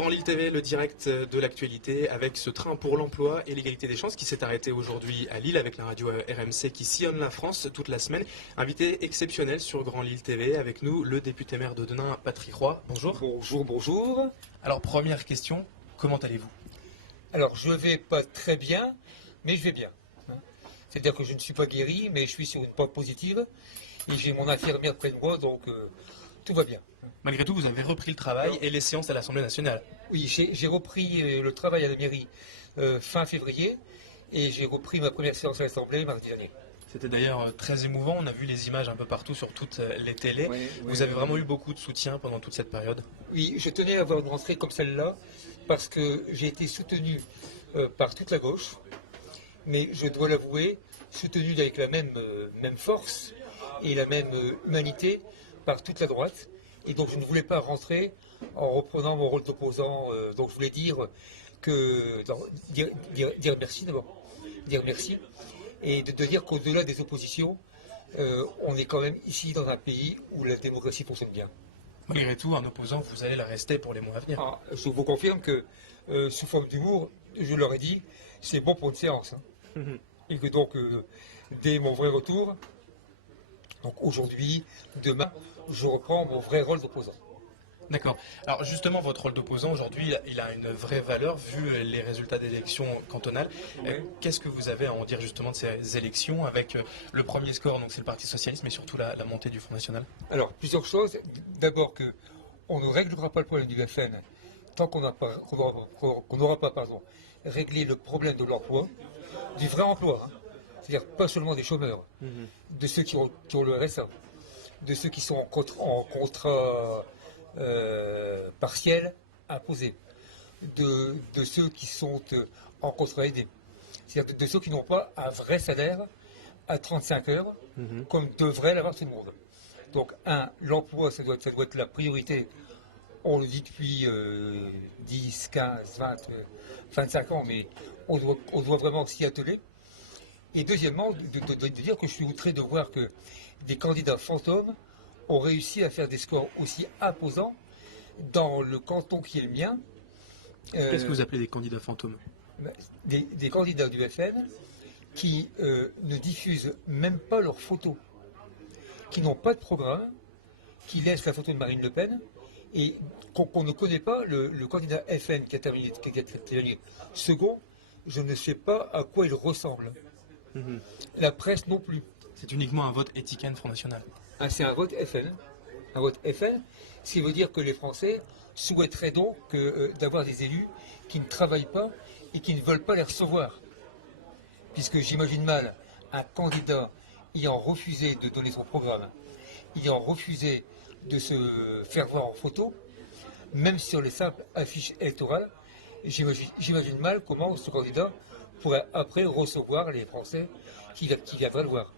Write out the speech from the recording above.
Grand Lille TV, le direct de l'actualité avec ce train pour l'emploi et l'égalité des chances qui s'est arrêté aujourd'hui à Lille avec la radio RMC qui sillonne la France toute la semaine. Invité exceptionnel sur Grand Lille TV avec nous, le député maire de Denain, Patrick Roy. Bonjour. Bonjour, bonjour. Alors première question, comment allez-vous? Alors je vais pas très bien, mais je vais bien. C'est-à-dire que je ne suis pas guéri, mais je suis sur une pente positive et j'ai mon infirmière près de moi, donc tout va bien. Malgré tout, vous avez repris le travail et les séances à l'Assemblée nationale. Oui, j'ai repris le travail à la mairie fin février et j'ai repris ma première séance à l'Assemblée mardi dernier. C'était d'ailleurs très émouvant, on a vu les images un peu partout sur toutes les télés. Vous avez vraiment eu beaucoup de soutien pendant toute cette période? Oui, je tenais à avoir une rentrée comme celle-là parce que j'ai été soutenu par toute la gauche, mais je dois l'avouer, soutenu avec la même force et la même humanité par toute la droite. Et donc je ne voulais pas rentrer en reprenant mon rôle d'opposant. Donc je voulais dire merci d'abord, dire merci, et de dire qu'au-delà des oppositions, on est quand même ici dans un pays où la démocratie fonctionne bien. Malgré tout, un opposant, vous allez la rester pour les mois à venir. Je vous confirme que sous forme d'humour, je leur ai dit, c'est bon pour une séance. Et que donc, dès mon vrai retour, donc aujourd'hui, demain, je reprends mon vrai rôle d'opposant. D'accord. Alors justement, votre rôle d'opposant aujourd'hui, il a une vraie valeur vu les résultats d'élections cantonales. Oui. Qu'est-ce que vous avez à en dire justement de ces élections avec le premier score, donc c'est le Parti Socialiste, mais surtout la montée du Front National? Alors, plusieurs choses. D'abord que on ne réglera pas le problème du FN tant qu'on n'aura pas réglé le problème de l'emploi, du vrai emploi, hein. C'est-à-dire pas seulement des chômeurs, de ceux qui ont le RSA, de ceux qui sont en contrat partiel imposé, de ceux qui sont en contrat aidé, c'est-à-dire de ceux qui n'ont pas un vrai salaire à 35 heures, comme devrait l'avoir tout le monde. Donc, l'emploi, ça doit être la priorité. On le dit depuis 10, 15, 20, 25 ans, mais on doit vraiment s'y atteler. Et deuxièmement, de dire que je suis outré de voir que des candidats fantômes ont réussi à faire des scores aussi imposants dans le canton qui est le mien. Qu'est-ce que vous appelez des candidats fantômes? Des candidats du FN qui ne diffusent même pas leurs photos, qui n'ont pas de programme, qui laissent la photo de Marine Le Pen, et qu'on ne connaît pas le candidat FN qui a terminé second. Je ne sais pas à quoi il ressemble. La presse non plus. C'est uniquement un vote étiquette Front National. C'est un vote FN. Un vote FN, ce qui veut dire que les Français souhaiteraient donc d'avoir des élus qui ne travaillent pas et qui ne veulent pas les recevoir. Puisque j'imagine mal un candidat ayant refusé de donner son programme, ayant refusé de se faire voir en photo, même sur les simples affiches électorales, j'imagine mal comment ce candidat pourrait après recevoir les Français qui viendraient le voir.